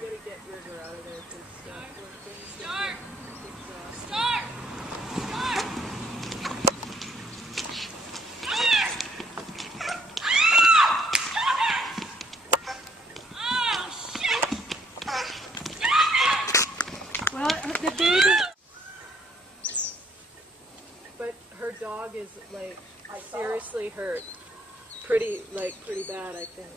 gotta get River out of there because Start! Start! Start! well, the baby. But her dog is like seriously hurt, pretty bad, I think.